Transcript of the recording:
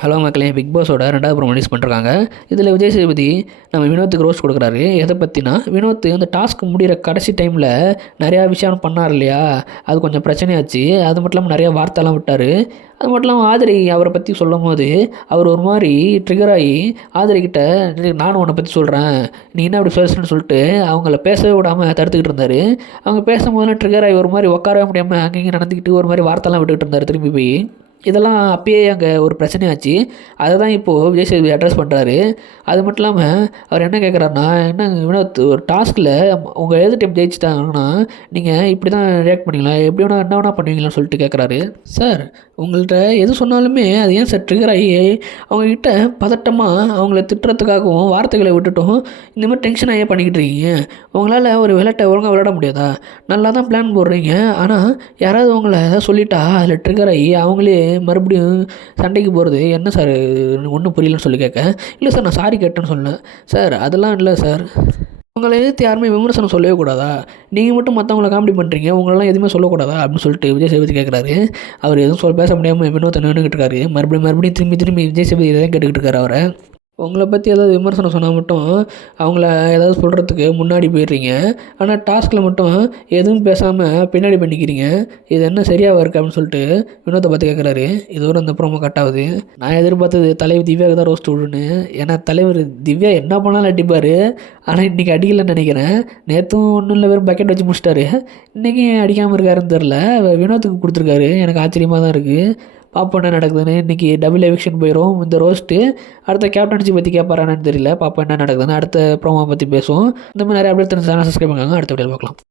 Hello மக்களே, big பாஸோட 2வது promo release பண்ணிருக்காங்க. இதில் விஜய் சேதுபதி நம்ம வினோத்துக்கு ரோஸ்ட் கொடுக்குறாரு. எதை பற்றினா, வினோத் அந்த டாஸ்க் முடிகிற கடைசி டைமில் நிறையா விஷயம் பண்ணார் இல்லையா, அது கொஞ்சம் பிரச்சனையாச்சு. அது மட்டும் இல்லாமல் நிறையா வார்த்தைலாம் விட்டார். அது மட்டும் இல்லாமல் ஆதிரை அவரை பற்றி சொல்லும் போது அவர் ஒரு மாதிரி ட்ரிகர் ஆகி ஆதிரைக்கிட்ட நானும் உன்னை பற்றி சொல்கிறேன், நீ என்ன அப்படி பேசுகிறேன்னு சொல்லிட்டு அவங்கள பேசவே விடாமல் தடுத்துக்கிட்டு இருந்தார். அவங்க பேசும்போதெல்லாம் ட்ரிகர் ஆகி ஒரு மாதிரி உட்காரவே முடியாமல் அங்கேயும் நடந்துக்கிட்டு ஒரு மாதிரி வார்த்தைலாம் விட்டுக்கிட்டு இருந்தார் திரும்பி போய். இதெல்லாம் அப்பயே அங்கே ஒரு பிரச்சனையாச்சு. அதை தான் இப்போது விஜய் சேதுபதி அட்ரஸ் பண்ணுறாரு. அது மட்டும் இல்லாமல் அவர் என்ன கேட்குறாருன்னா, என்ன வினோத், ஒரு டாஸ்கில் உங்கள் எதிர் டைம் ஜெயிச்சிட்டாங்கன்னா நீங்கள் இப்படி தான் ரியாக்ட் பண்ணுவீங்களா, எப்படி வேணா என்ன வேணா பண்ணுவீங்களான்னு சொல்லிட்டு கேட்குறாரு. சார், உங்கள்கிட்ட எது சொன்னாலுமே அது ஏன் சார் ட்ரிகர் ஆகி அவங்கக்கிட்ட பதட்டமாக அவங்கள திட்டுறதுக்காகவும் வார்த்தைகளை விட்டுட்டும் இந்த மாதிரி டென்ஷன் ஆகியே பண்ணிக்கிட்டு இருக்கீங்க. உங்களால் ஒரு விளையாட்டை ஒழுங்காக விளையாட முடியாதா? நல்லா தான் பிளான் போடுறீங்க, ஆனால் யாராவது உங்களை ஏதாவது சொல்லிட்டா அதில் ட்ரிகர் ஆகி அவங்களே மறுபடியும் சண்டைக்கு போகிறது என்ன சார், ஒன்றும் புரியலன்னு சொல்லி கேட்க, இல்லை சார் நான் சாரி கேட்டேன்னு சொன்னேன். சார் அதெல்லாம் இல்லை சார், உங்களை எதிர்த்து யாருமே விமர்சனம் சொல்லவே கூடாதா? நீங்கள் மட்டும் மற்றவங்கள காமெடி பண்ணுறீங்க, உங்களெல்லாம் எதுவுமே சொல்லக்கூடாதா அப்படின்னு சொல்லிட்டு விஜய் சேதுபதி கேட்குறாரு. அவர் எதுவும் பேச முடியாமல் வினோத்தை நின்றுக்கிட்டு இருக்காரு. மறுபடியும் திரும்பி விஜய் சேதுபதி இதை தான் கேட்டுக்கிட்டு இருக்காரு அவரை. உங்களை பற்றி ஏதாவது விமர்சனம் சொன்னால் மட்டும் அவங்கள ஏதாவது சொல்கிறதுக்கு முன்னாடி போயிடுறீங்க, ஆனால் டாஸ்கில் மட்டும் எதுவும் பேசாமல் பின்னாடி பண்ணிக்கிறீங்க. இது என்ன சரியாக இருக்குது அப்படின்னு சொல்லிட்டு வினோத்தை பார்த்து கேட்குறாரு. இதோட அந்த ப்ரோமோ கட் ஆகுது. நான் எதிர்பார்த்தது தலைவர் திவ்யாவுக்கு தான் ரோஸ்ட் விடுன்னு. ஏன்னா தலைவர் திவ்யா என்ன பண்ணாலும் அடிப்பார், ஆனால் இன்றைக்கி அடிக்கலைன்னு நினைக்கிறேன். நேற்றும் ஒன்றும் இல்லை, வெறும் பக்கெட் வச்சு முடிச்சிட்டாரு. இன்றைக்கி அடிக்காமல் இருக்காருன்னு தெரில, வினோத்துக்கு கொடுத்துருக்காரு. எனக்கு ஆச்சரியமாக தான் இருக்குது. பார்ப்போம் என்ன நடக்குதுன்னு. இன்றைக்கி டபுள் எவிக்ஷன் போயிடும் இந்த ரோஸ்ட்டு. அடுத்த கேப்டன்சி பற்றி கேட்பாரான்னு தெரியல. பார்ப்போம் என்ன நடக்குதுன்னு. அடுத்த ப்ரோமோ பற்றி பேசுவோம். இந்த மாதிரி நிறைய அப்டேட் தெரிஞ்ச சேனல் சப்ஸ்கிரைப் பண்ணுங்க. அடுத்த வீடியோ பார்க்கலாம்.